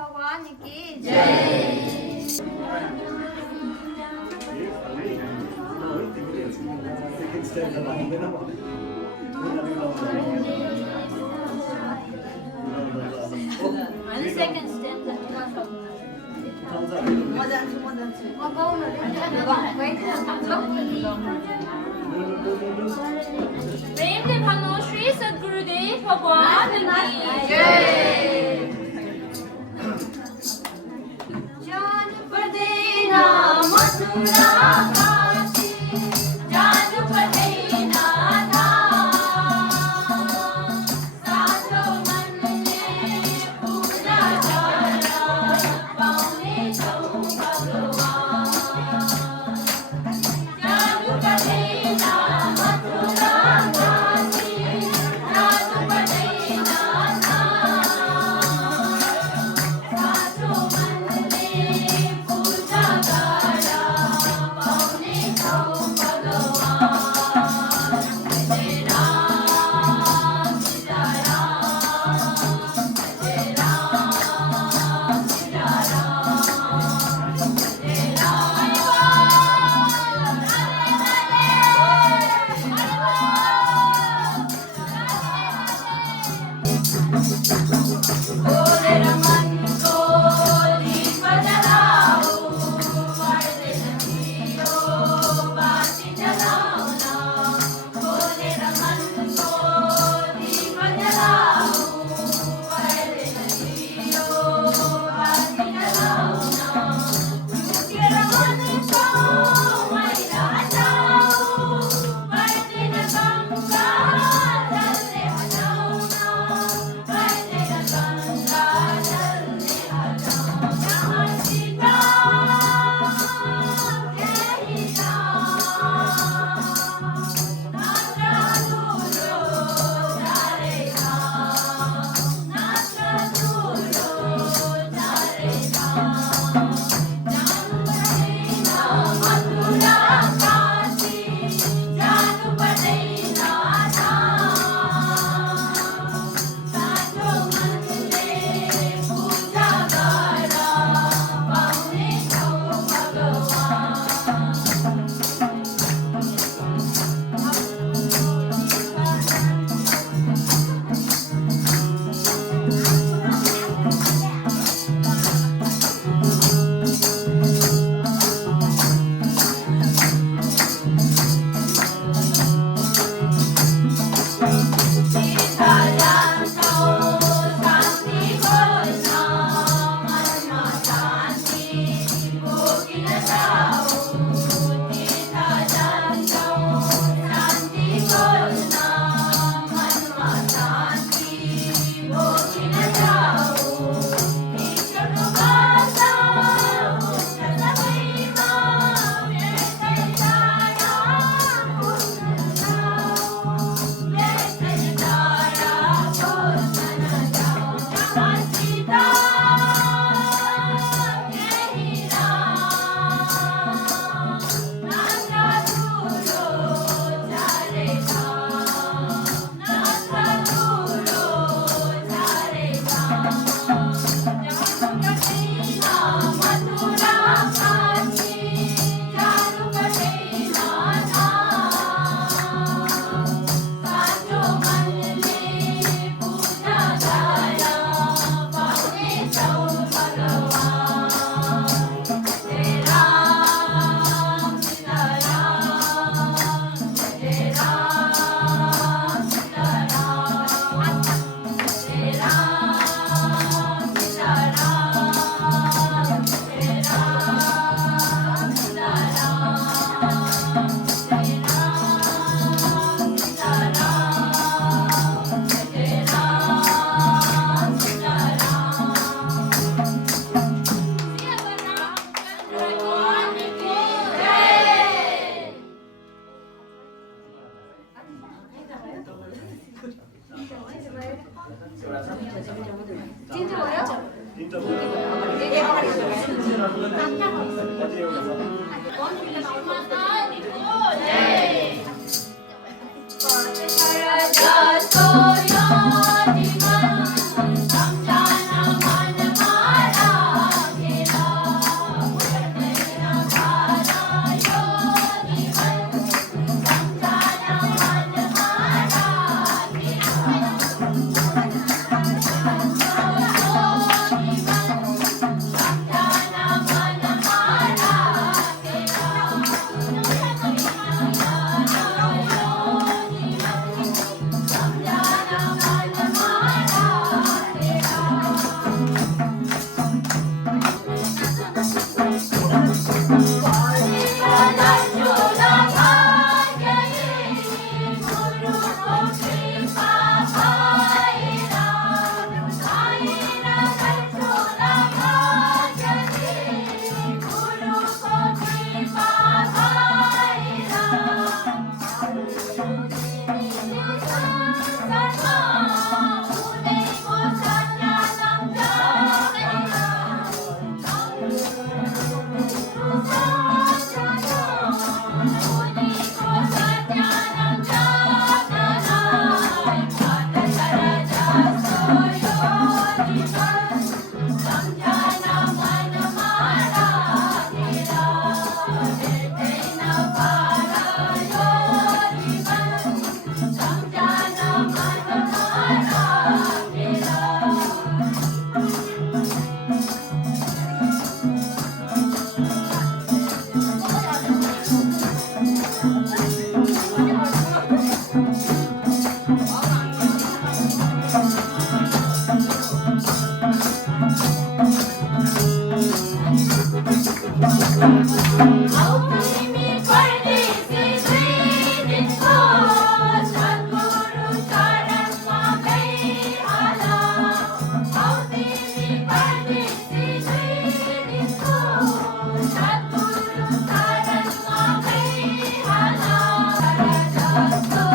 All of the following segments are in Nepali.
भगवान की जय। Second stanza. प्रेम से भनो श्री सद्गुरुदेव भगवान की जय। जान पर देना मथुरा काशी, जान पर देना साधो मन ने पूजा करा, पाउने तो भगवान। जान पर देना मथुरा काशी, जान पर देना साधो मन ने पूजा करा, पाउने तो भगवान। जय राम सीता राम, जय राम सीता राम, जय बोले रमन को दीप जलाओ, मर्दे नदियो बाती जलाओ ना। बोले रमन को दीप जलाओ, मर्दे नदियो बाती जलाओ ना। झूठे रमन को मैला हटाओ, मर्दे न गंगा जल से हटाओ ना। मर्दे न गंगा जल से हटाओ ना। सीता तेरी राम, नाचा दूरो सारे राम, नाचा दूरो सारे राम। जान पड़ेना मथुरा काशी, जान पड़ेना साधो मन ने पूजा करा, पाउने तो भगवान। सीता जानतो शांति घोषणा, मन में शांति भोगी न जाओ। सीता जानतो शांति घोषणा, मन में शांति भोगी न जाओ। ईश्वर को भाषा उच्च महिमा, व्यक्त तारा पूर्ण जाओ, व्यक्त तारा पूर्ण जाओ। नमः सीता तेरी राम, नाचा दूरो सारे राम, नाचा दूरो सारे राम। जान पड़ेना मथुरा काशी, जान पड़ेना साधो मन ने पूजा करा, पाउने तो भगवान। जय राम सीता राम, जय राम सीता राम, जय राम सीता राम, जय राम सीता राम, जय राम सीता राम, जय राम सीता राम। भगवान की जय। जय अवती मी परदेसी श्रीनिको सद्गुरु शरणमा गई आला अवती मी परदेसी श्रीनिको सद्गुरु शरणमा गई आला जस्तो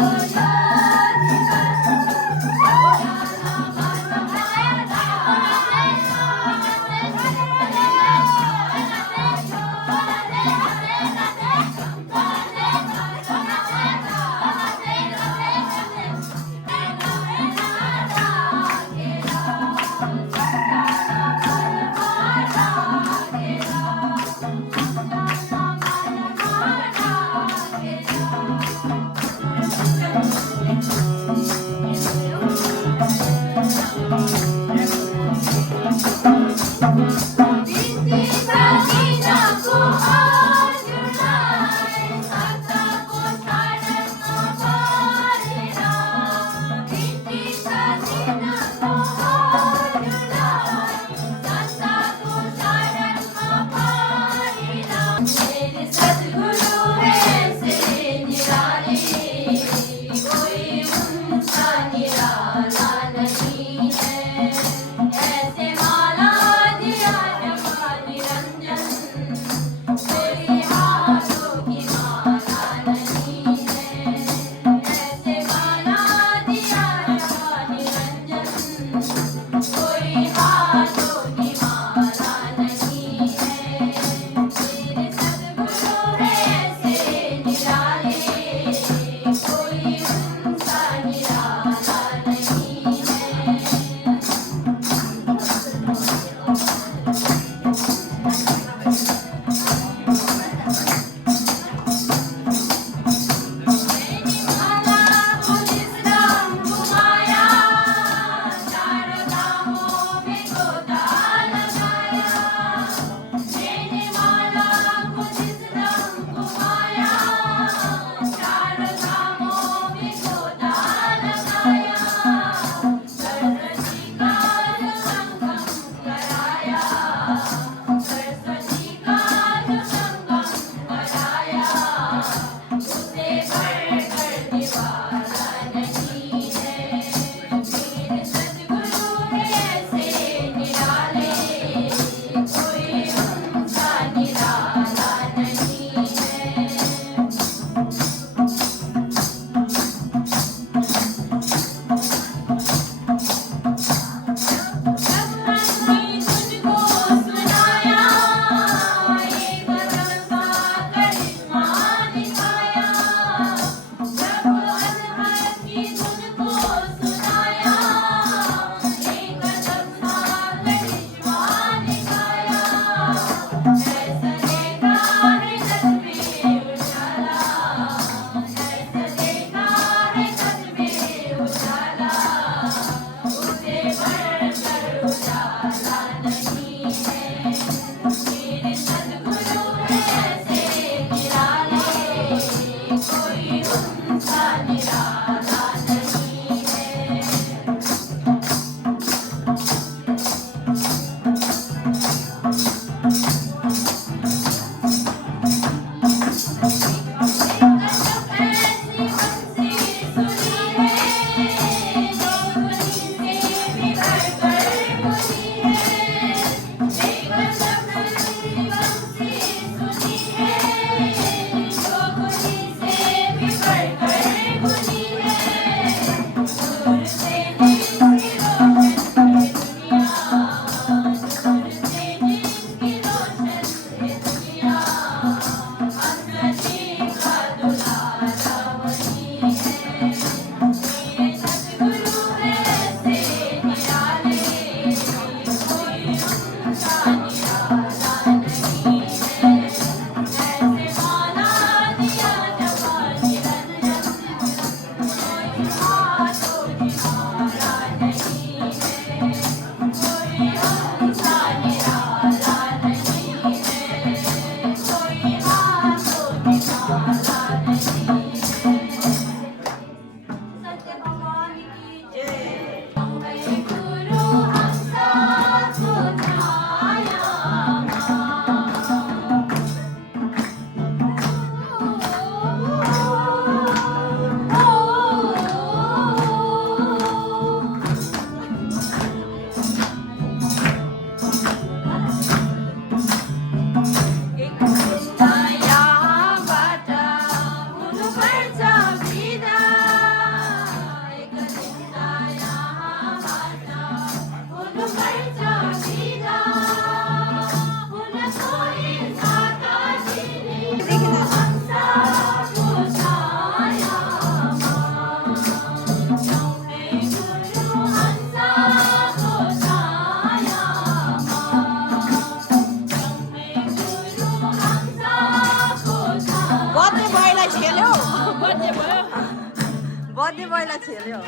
मध्ये पहिला छेल्यो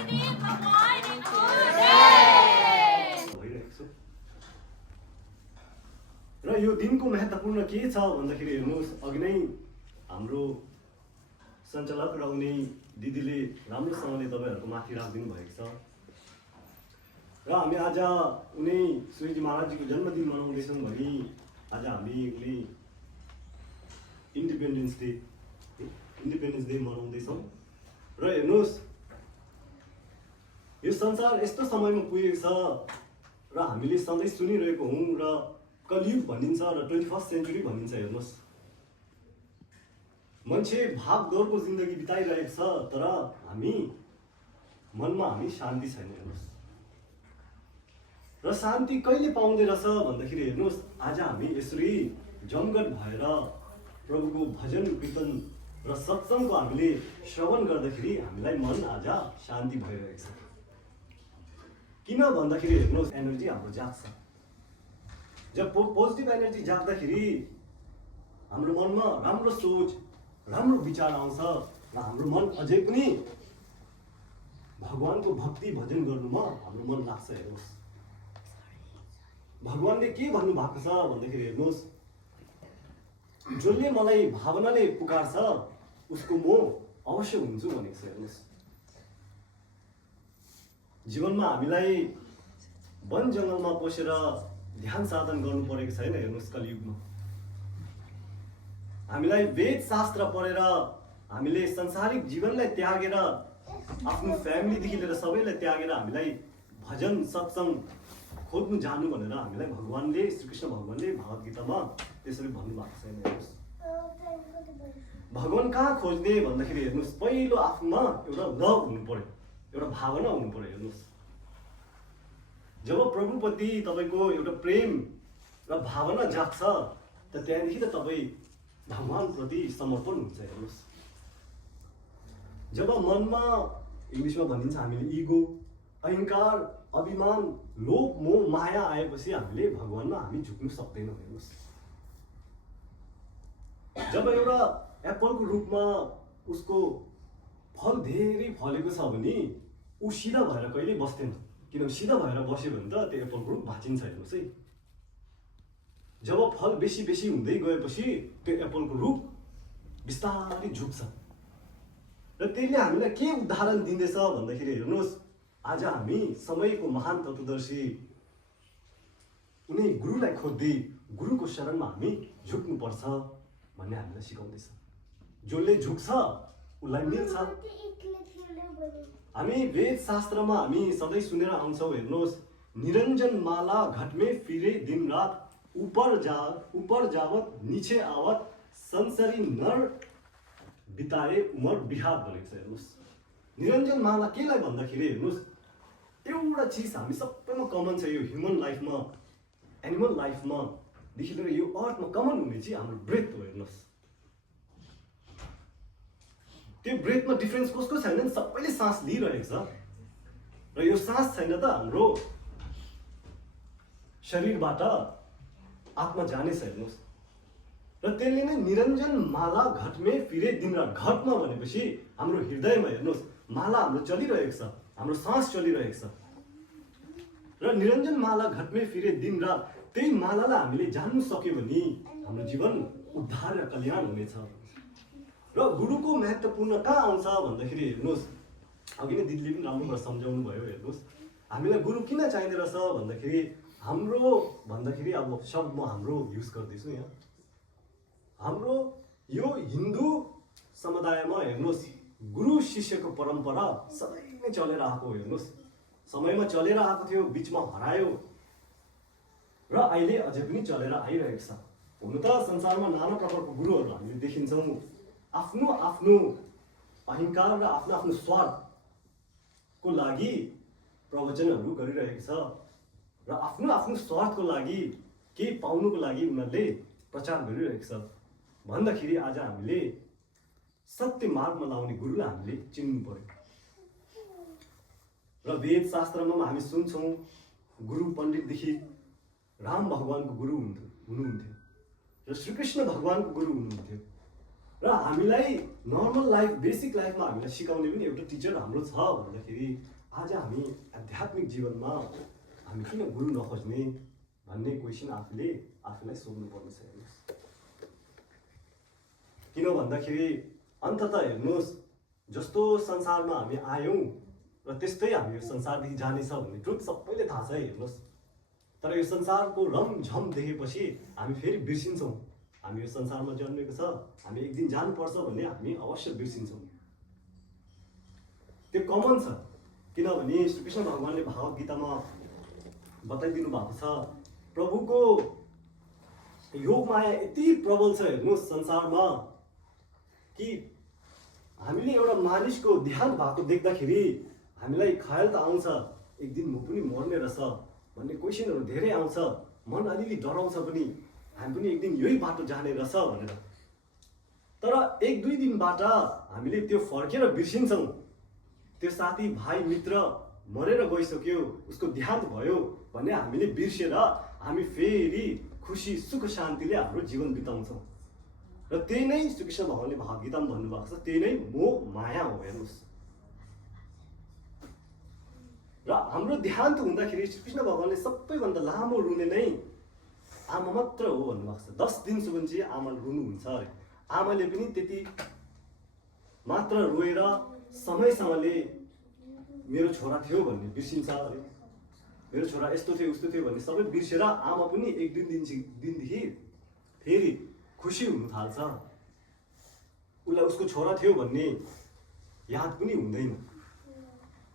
र यो दिनको महत्त्वपूर्ण के छ भन्दाखेरि हेर्नुहोस् अघि नै हाम्रो सञ्चालक र उनी दिदीले राम्रोसँगले तपाईँहरूको माथि राखिदिनु भएको छ र हामी आज उनी श्रीजी महाराजजीको जन्मदिन मनाउँदैछौँ भने आज हामी उनी इन्डिपेन्डेन्स डे मनाउँदैछौँ र हेर्नुहोस् यो संसार यस्तो समयमा पुगेको छ र हामीले सधैँ सुनिरहेको हौँ र कलियुग भनिन्छ र 21st सेन्चुरी भनिन्छ हेर्नुहोस् मान्छे भागदौडको जिन्दगी बिताइरहेको छ तर मनमा हामी शान्ति छैन हेर्नुहोस् र शान्ति कहिले पाउँदै रहेछ भन्दाखेरि हेर्नुहोस् आज हामी यसरी जमघट भएर प्रभुको भजन कीर्तन र सत्सङ्गको हामीले श्रवण गर्दाखेरि हामीलाई मन आज शान्ति भइरहेको छ किन भन्दाखेरि हेर्नुहोस् एनर्जी हाम्रो जाग्छ जब पोजिटिभ एनर्जी जाग्दाखेरि हाम्रो मनमा राम्रो सोच राम्रो विचार आउँछ र हाम्रो मन अझै पनि भगवानको भक्ति भजन गर्नुमा हाम्रो मन लाग्छ हेर्नुहोस् भगवानले के भन्नु भएको छ भन्दाखेरि हेर्नुहोस् जसले मलाई भावनाले पुकार्छ उसको म अवश्य हुन्छु भनेको छ हेर्नुहोस् जीवनमा हामीलाई वन जङ्गलमा पसेर ध्यान साधन गर्नु परेको छैन हेर्नुहोस् कलियुगमा हामीलाई वेद शास्त्र पढेर हामीले संसारिक जीवनलाई त्यागेर आफ्नो फ्यामिलीदेखि लिएर सबैलाई त्यागेर हामीलाई भजन सत्सङ्ग खोज्नु जानु भनेर हामीलाई भगवानले श्रीकृष्ण भगवानले भागवत गीतामा त्यसरी भन्नुभएको छैन हेर्नुहोस् भगवान कहाँ खोज्ने भन्दाखेरि हेर्नुहोस् पहिलो आफूमा एउटा लभ हुनु पर्यो एउटा भावना हुनु पर्यो हेर्नुहोस् जब प्रभुप्रति तपाईँको एउटा प्रेम र भावना जाग्छ त त्यहाँदेखि त तपाईँ भगवानप्रति समर्पण हुन्छ हेर्नुहोस् जब मनमा इङ्ग्लिसमा भनिन्छ हामीले इगो अहङ्कार अभिमान लोभ मोह माया आएपछि हामीले भगवानमा हामी झुक्नु सक्दैनौँ हेर्नुहोस् जब एउटा एप्पलको रूपमा उसको फल धेरै फलेको छ भने ऊ सिधा भएर कहिले बस्दैन किनभने सिधा भएर बस्यो भने त त्यो एप्पलको रूप भाँचिन्छ हेर्नुहोस् है जब फल बेसी बेसी हुँदै गएपछि त्यो एप्पलको रूप बिस्तारै झुक्छ र त्यसले हामीलाई के उदाहरण दिँदैछ भन्दाखेरि हेर्नुहोस् आज हामी समयको महान तत्त्वदर्शी उनी गुरुलाई खोज्दै गुरुको शरणमा हामी झुक्नुपर्छ भन्ने हामीलाई सिकाउँदैछ जसले झुक्छ उसलाई मिल्छ हामी वेद शास्त्रमा हामी सधैँ सुनेर आउँछौँ हेर्नुहोस् निरञ्जन माला घटमे फिरे दिन रात ऊपर जावत नीचे आवत संसारी नर बिताए उमर बिहार भनेको छ हेर्नुहोस् निरञ्जन माला केलाई भन्दाखेरि हेर्नुहोस् एउटा चिज हामी सबैमा कमन छ यो ह्युमन लाइफमा एनिमल लाइफमा देखि लिएर यो अर्थमा कमन हुने चाहिँ हाम्रो ब्रेथ हो हेर्नुहोस् त्यो ब्रेथमा डिफ्रेन्स कसको छैन सबैले सास लिइरहेको छ र यो सास छैन त हाम्रो शरीरबाट आत्मा जानेछ हेर्नुहोस् र त्यसले नै निरञ्जन माला घटमे फिरे दिनरात घटमा भनेपछि हाम्रो हृदयमा हेर्नुहोस् माला हाम्रो चलिरहेको छ हाम्रो सास चलिरहेको छ र निरञ्जन माला घटमे फिरे दिनरात त्यही मालालाई हामीले जान्नु सक्यो भने हाम्रो जीवन उद्धार र कल्याण हुनेछ र गुरुको महत्त्वपूर्ण कहाँ आउँछ भन्दाखेरि हेर्नुहोस् अघि नै दिदीले पनि राम्रो सम्झाउनु भयो हेर्नुहोस् हामीलाई गुरु किन चाहिँदो रहेछ भन्दाखेरि हाम्रो भन्दाखेरि अब शब्द म हाम्रो युज गर्दैछु यहाँ हाम्रो यो हिन्दू समुदायमा हेर्नुहोस् गुरु शिष्यको परम्परा सधैँ नै चलेर आएको हेर्नुहोस् समयमा चलेर आएको थियो बिचमा हरायो र अहिले अझै पनि चलेर आइरहेको छ हुनु त संसारमा नाना प्रकारको गुरुहरू हामीले देखिन्छौँ आफ्नो आफ्नो अहङ्कार र आफ्नो आफ्नो स्वार्थको लागि प्रवचनहरू गरिरहेको छ र आफ्नो आफ्नो स्वार्थको लागि केही पाउनुको लागि उनीहरूले प्रचार गरिरहेको छ भन्दाखेरि आज हामीले सत्य मार्गमा लाउने गुरुलाई हामीले चिन्नु पर्यो र वेद शास्त्रमा हामी सुन्छौँ गुरु पण्डितदेखि राम भगवानको गुरु हुनुहुन्थ्यो र श्रीकृष्ण भगवानको गुरु हुनुहुन्थ्यो र हामीलाई नर्मल लाइफ बेसिक लाइफमा हामीलाई सिकाउने पनि एउटा टिचर हाम्रो छ भन्दाखेरि आज हामी आध्यात्मिक जीवनमा हामी किन गुरु नखोज्ने भन्ने क्वेसन आफूलाई सोध्नुपर्ने छ। हेर्नुहोस्, किन भन्दाखेरि अन्ततः हेर्नुहोस्, जस्तो संसारमा हामी आयौँ र त्यस्तै हामी यो संसारदेखि जानेछ भन्ने ट्रुथ सबैले थाहा छ। हेर्नुहोस्, तर यो संसारको रमझम देखेपछि हामी फेरि बिर्सिन्छौँ। हामी यो संसारमा जन्मेको छ, हामी एक दिन जानुपर्छ भन्ने हामी अवश्य बिर्सिन्छौँ। त्यो कमन छ, किनभने श्रीकृष्ण भगवानले भागवत गीतामा बताइदिनु भएको छ, प्रभुको योग माया यति प्रबल छ हेर्नुहोस् संसारमा कि हामीले एउटा मानिसको देहान्त भएको देख्दाखेरि हामीलाई ख्याल त आउँछ, एक दिन म पनि मर्ने रहेछ भन्ने क्वेसनहरू धेरै आउँछ, मन अलिअलि डराउँछ पनि, हामी पनि एक दिन यही बाटो जाने रहेछ भनेर। तर एक दुई दिनबाट हामीले त्यो फर्केर बिर्सिन्छौँ। त्यो साथी भाइ मित्र मरेर गइसक्यो, उसको देहान्त भयो भन्ने हामीले बिर्सेर हामी फेरि खुसी सुख शान्तिले हाम्रो जीवन बिताउँछौँ। र त्यही नै श्रीकृष्ण भगवानले भागवत गीतामा भन्नुभएको छ, त्यही नै मोह माया हो। हेर्नुहोस्, र हाम्रो देहान्त हुँदाखेरि श्रीकृष्ण भगवानले सबैभन्दा लामो रुने नै आमा मात्र हो भन्नुभएको छ। 10 दिनसम्म आमा रुनुहुन्छ अरे। आमाले पनि त्यति मात्र रोएर समयसँगले मेरो छोरा थियो भन्ने बिर्सिन्छ अरे, मेरो छोरा यस्तो थियो उस्तो थियो भन्ने सबै बिर्सेर आमा पनि एक दुई दिनदेखि फेरि खुसी हुन थाल्छ। उसलाई उसको छोरा थियो भन्ने याद पनि हुँदैन,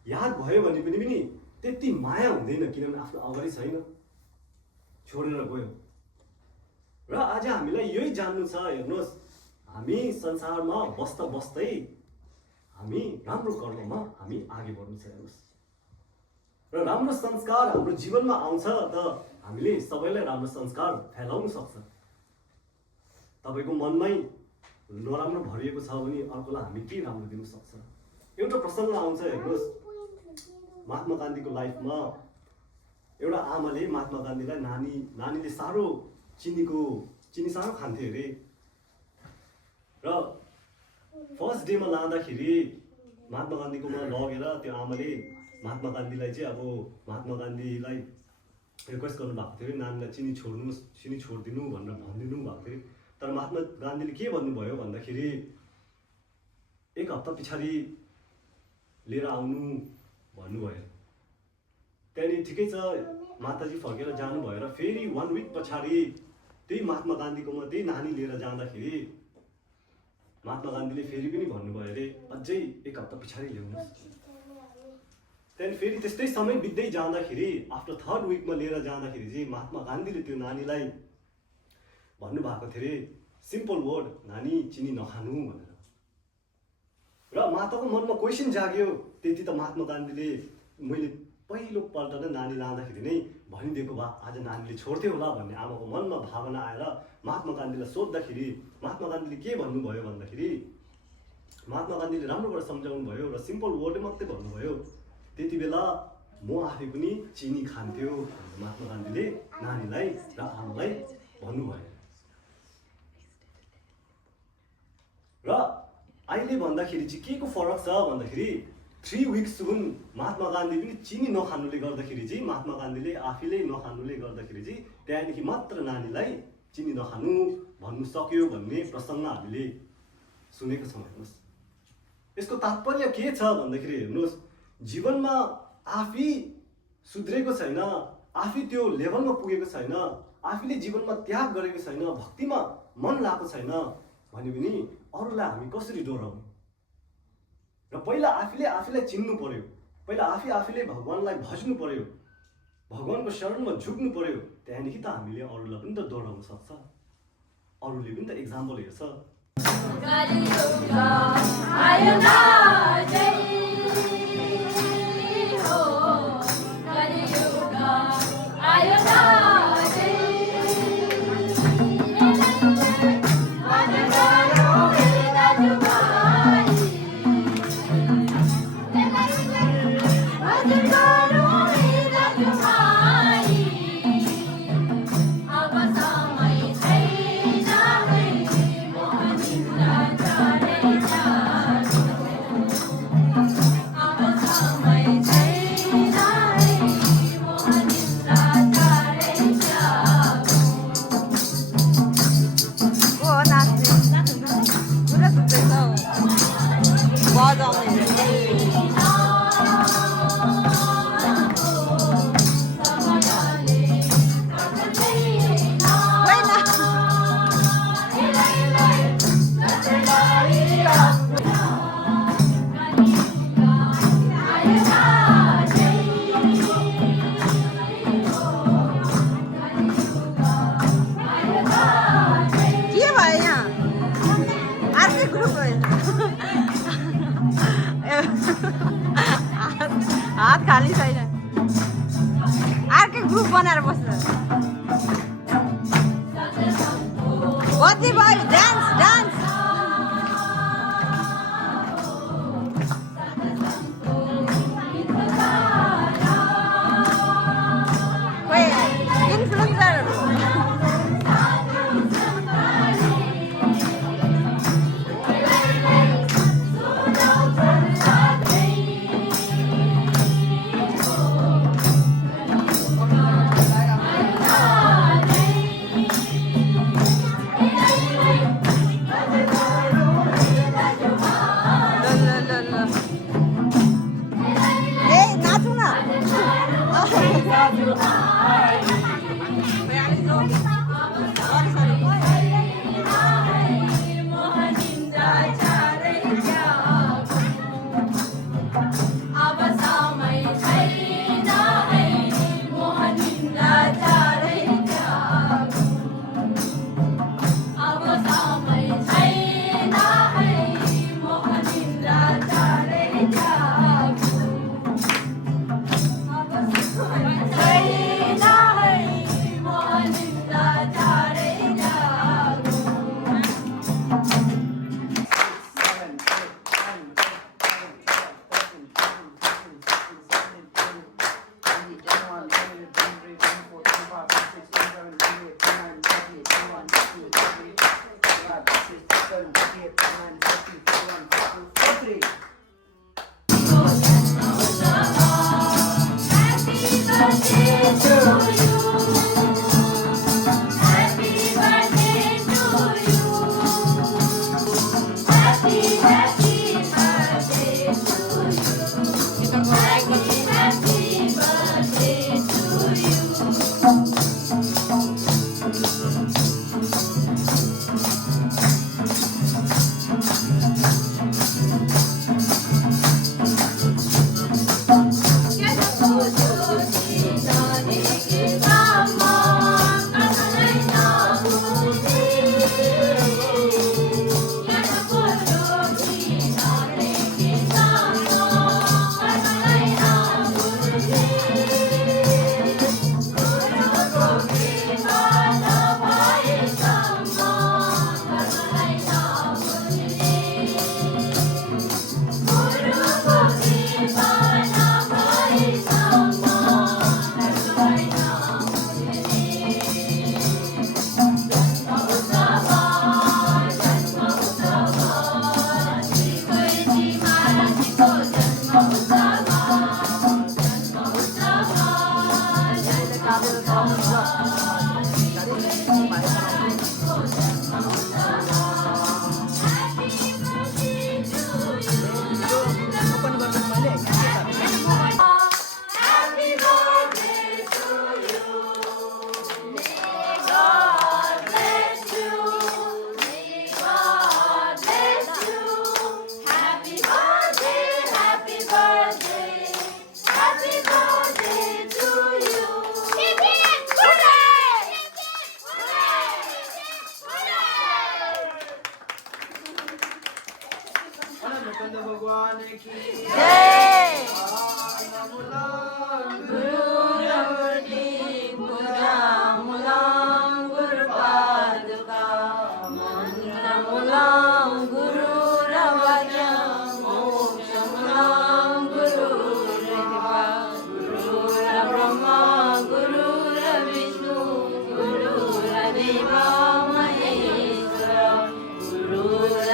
याद भयो भने पनि त्यति माया हुँदैन, किनभने आफ्नो अगाडि छैन, छोडेर गयो। र आज हामीलाई यही जान्नु छ। हेर्नुहोस्, हामी संसारमा बस्दा बस्दै हामी राम्रो कर्ममा हामी अघि बढ्नु छ। हेर्नुहोस्, र राम्रो संस्कार हाम्रो जीवनमा आउँछ त हामीले सबैलाई राम्रो संस्कार फैलाउन सक्छ। तपाईँको मनमै नराम्रो भरिएको छ भने अर्कोलाई हामी के राम्रो दिन सक्छ। एउटा प्रसङ्ग आउँछ। हेर्नुहोस्, महात्मा गान्धीको लाइफमा एउटा आमाले महात्मा गान्धीलाई नानीले साह्रो चिनी साह्रो खान्थे अरे, र फर्स्ट डेमा लाँदाखेरि महात्मा गान्धीकोमा लगेर त्यो आमाले महात्मा गान्धीलाई चाहिँ अब महात्मा गान्धीलाई रिक्वेस्ट गर्नु भएको थियो, नानीलाई चिनी छोडिदिनु भनेर भनिदिनु भएको थियो। तर महात्मा गान्धीले के भन्नुभयो भन्दाखेरि, एक हप्ता पछाडि लिएर आउनु भन्नुभयो। त्यहाँदेखि ठिकै छ, माताजी फर्केर जानुभयो र फेरि 1 विक पछाडि त्यही महात्मा गान्धीकोमा त्यही नानी लिएर जाँदाखेरि महात्मा गान्धीले फेरि पनि भन्नुभयो अरे, अझै एक हप्ता पछाडि ल्याउनुहोस्। त्यहाँदेखि फेरि त्यस्तै समय बित्दै जाँदाखेरि आफ्टर 3rd विकमा लिएर जाँदाखेरि चाहिँ महात्मा गान्धीले त्यो नानीलाई भन्नुभएको थियो अरे, सिम्पल वर्ड, नानी चिनी नखानु भनेर। र माताको मनमा क्वेसन जाग्यो। त्यति त महात्मा गान्धीले मैले पहिलोपल्ट नै नानी लाँदाखेरि नै भनिदिएको भए आज नानीले छोड्थ्यो होला भन्ने आमाको मनमा भावना आएर महात्मा गान्धीलाई सोद्धाखेरि महात्मा गान्धीले के भन्नुभयो भन्दाखेरि, महात्मा गान्धीले राम्रोबाट सम्झाउनु भयो र सिम्पल वर्ड मात्रै भन्नुभयो, त्यति बेला म आफै पनि चिनी खान्थ्यो महात्मा गान्धीले नानीलाई र आमालाई भन्नुभयो। र अहिले भन्दाखेरि चाहिँ के को फरक छ भन्दाखेरि 3 विक्ससम्म महात्मा गान्धी पनि चिनी नखानुले गर्दाखेरि चाहिँ महात्मा गान्धीले आफैले नखानुले गर्दाखेरि चाहिँ त्यहाँदेखि मात्र नानीलाई चिनी नखानु भन्नु सक्यो भन्ने प्रसङ्ग हामीले सुनेको छौँ। हेर्नुहोस्, यसको तात्पर्य के छ भन्दाखेरि हेर्नुहोस्, जीवनमा आफै सुध्रेको छैन, आफै त्यो लेभलमा पुगेको छैन, आफैले जीवनमा त्याग गरेको छैन, भक्तिमा मन लागेको छैन भने पनि अरूलाई हामी कसरी डोराउँ? र पहिला आफैलाई चिन्नु पर्यो, पहिला आफैले भगवानलाई भज्नु पर्यो, भगवानको शरणमा झुक्नु पर्यो, त्यहाँदेखि त हामीले अरूलाई पनि त डोराउन सक्छ, अरूले पनि त एक्जाम्पल हेर्छ। अब समय छैन मोहन खाली छैन अर्कै ग्रुप बनाएर बस्छ कति भयो डान्स डान्स खोइ इन्फ्लुएन्सरहरू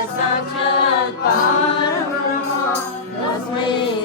Sakshat Param Brahma Tasmai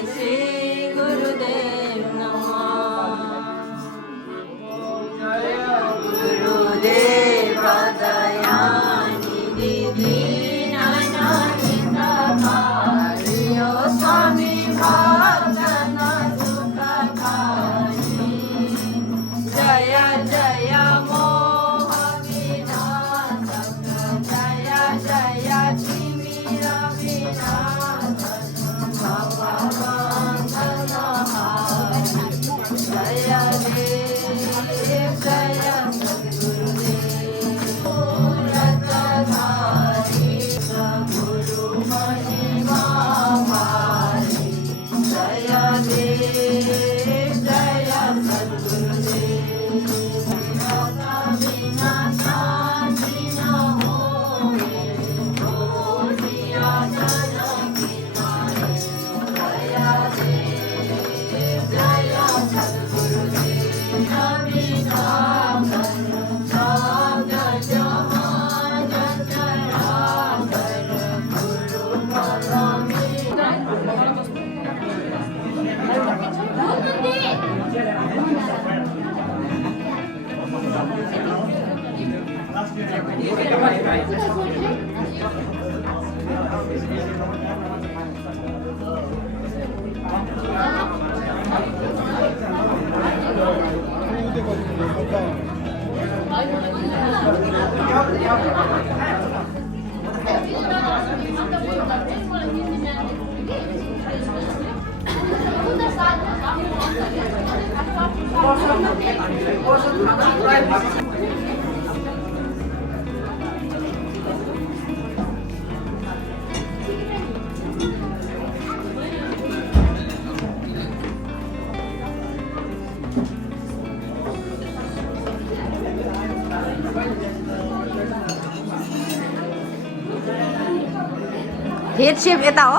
हेड सेप यता हो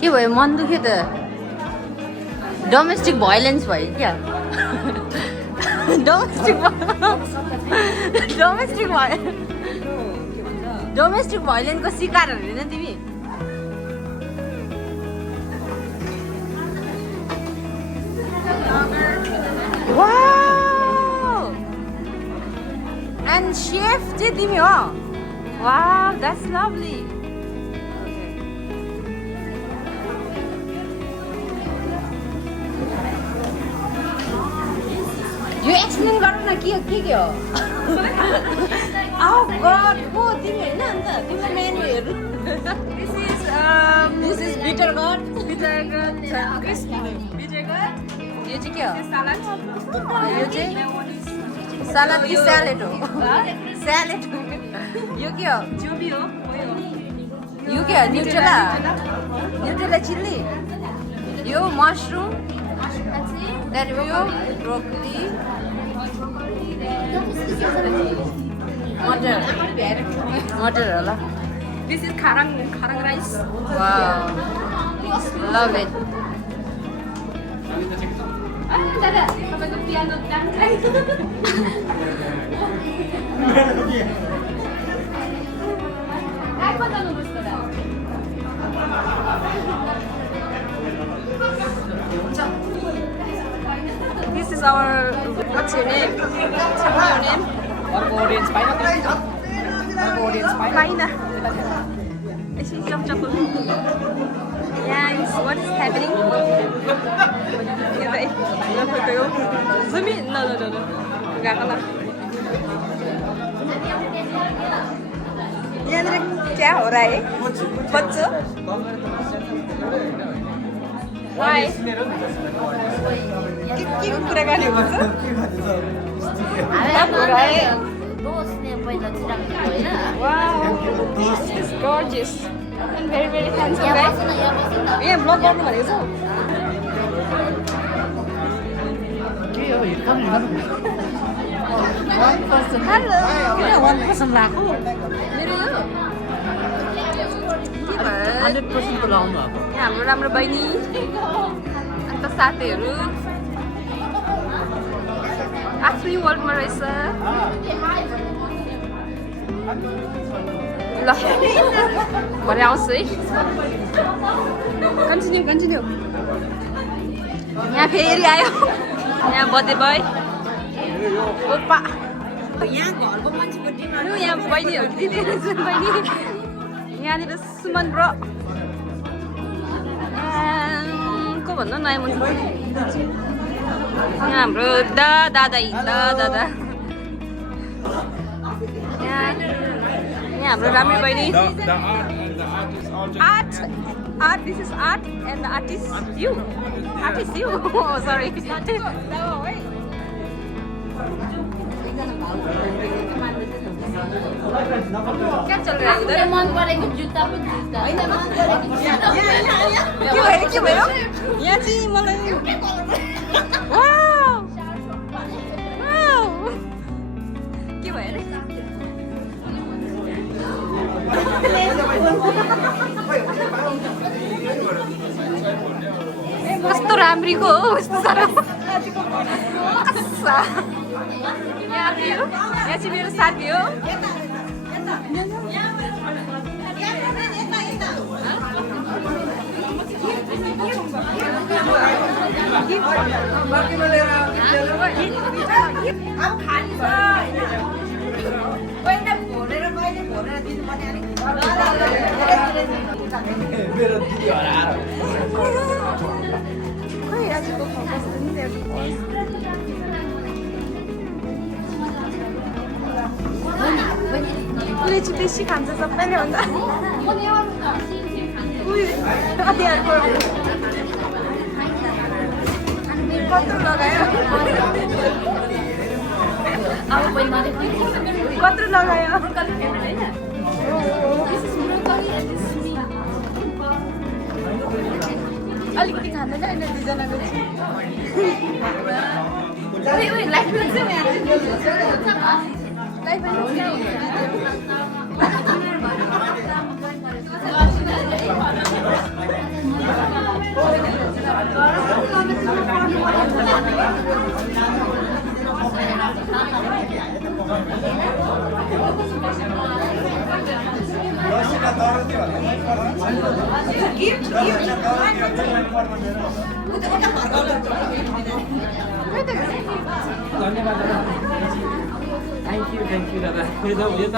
के भयो मन दुख्यो त डोमेस्टिक भाइलेन्स भयो क्या डोमेस्टिक भाइलेन्सको शिकारहरू होइन तिमी Wow! And chef चाहिँ तिमी हो Wow, that's lovely. यो एक्सप्लेन गरौ न के हो Oh God, हो तिमी हैन अन्त तिम्रो मेन्यु हेर्नु This is bitter gourd. Crispy bitter gourd. यो चाहिँ के हो सलाद यो चाहिँ सलाद कि स्यालेड हो स्यालेड यो के हो जोबी हो यो के हो न्युट्रेला चिल्ली यो मसरुम द्याट यो ब्रोकली मटर होला This is karang rice. Wow, love it. दादा तपाईको पियानो डान्स आइ बताउनु होस् त This is our what's your name? Tell me your name. Paina. This is your chocolate. Yes, what is happening? Zoom in. No. Gak lah. ये अंदर क्या हो रहा है? बच्चों? Why? के कुरा गर्ने भन्छ? Wow, this is gorgeous and very handsome guy. Yeah, vlog गर्नु भनेको छ. Hello. One person लाग्यो. मेरो यो. के भयो? 100% को लाउनु भएको. हाम्रो राम्रो बहिनी. अन्त साथीहरु. आफ्नै वर्ल्डमा रहेछ. ल भरे आउँछु है कन्टिन्यू यहाँ फेरि आयो यहाँ बर्थडे बोय ओपा यहाँ घरको मान्छेको डिमान्ड यहाँ बहिनीहरू दिदी बहिनी यहाँनिर सुमन ब्रो को भन्नु नयाँ मान्छे यहाँ हाम्रो दादा यहाँ हाम्रो राम्रो बहिनी art this is art and the artist you oh sorry क्या चल रहा है उधर मन परेको जुत्ता पो जुत्ता हैन मन परेको जुत्ता के भयो यहाँ चाहिँ मलाई वाउ के भयो रे कस्तो राम्रीको हो यस्तो साह्रो यहाँ चाहिँ मेरो साथी हो खोइ आजको फोकस पनि त्यहाँ उसले चाहिँ बेसी खान्छ सबैले भन्दा कत्रो लगायो कत्रो लगायो अलिकति खाँदैन होइन दुईजनाको Thank you दादा यो त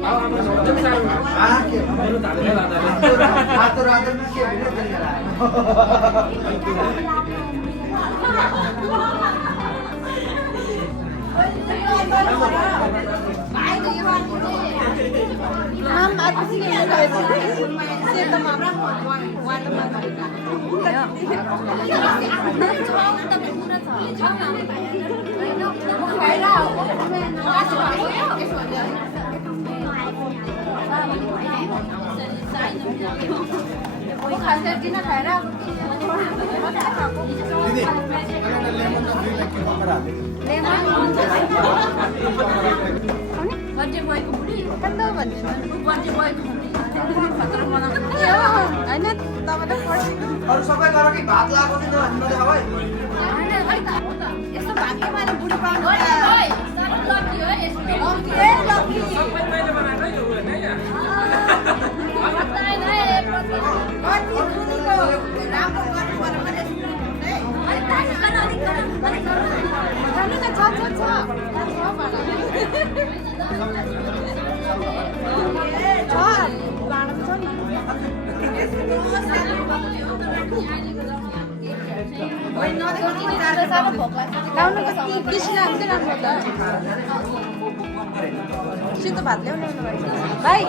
अब हाम्रो एकदम साह्रो मेरो त हालेर अरू सबै गर कि भात लाग्यो नि त हामीमा देखाउ है यस्तो भाग्यमानी बुढी पाउनु सबै मैले बनाएको यो होइन यहाँ सिधो भात ल्याउनु भाइ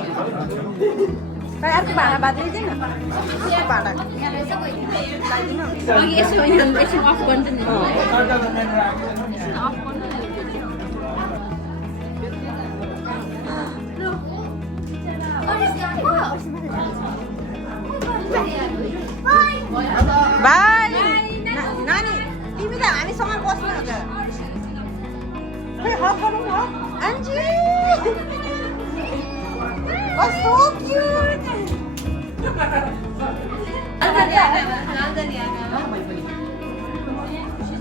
भाइ अर्को भाँडा भात ल्याइदिएन भाँडा भाइ नानी तिमी त हामीसँग बस्नु हुन्छ Angie! Oh, so cute!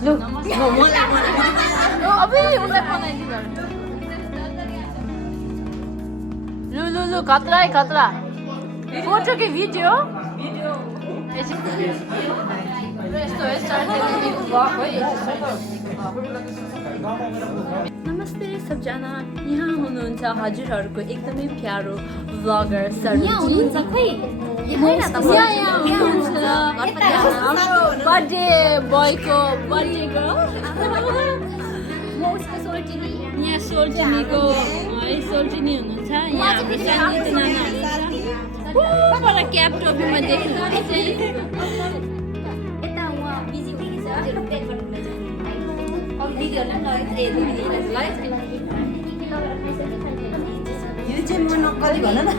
Look, Lu, katra. Foto के भिडियो? नमस्ते सबजना यहाँ हुनुहुन्छ हजुरहरूको एकदमै प्यारो भ्लगर सरोज बर्थडे बोयको बर्थडे गर्ल यहाँ सोल्टिनीको सोल्टिनी हुनुहुन्छ यहाँ हाम्रो सानो नाना हुनुहुन्छ क्याप टोपीमा देख्नुहुन्छ चाहिँ यो चाहिँ म नक्कली भन न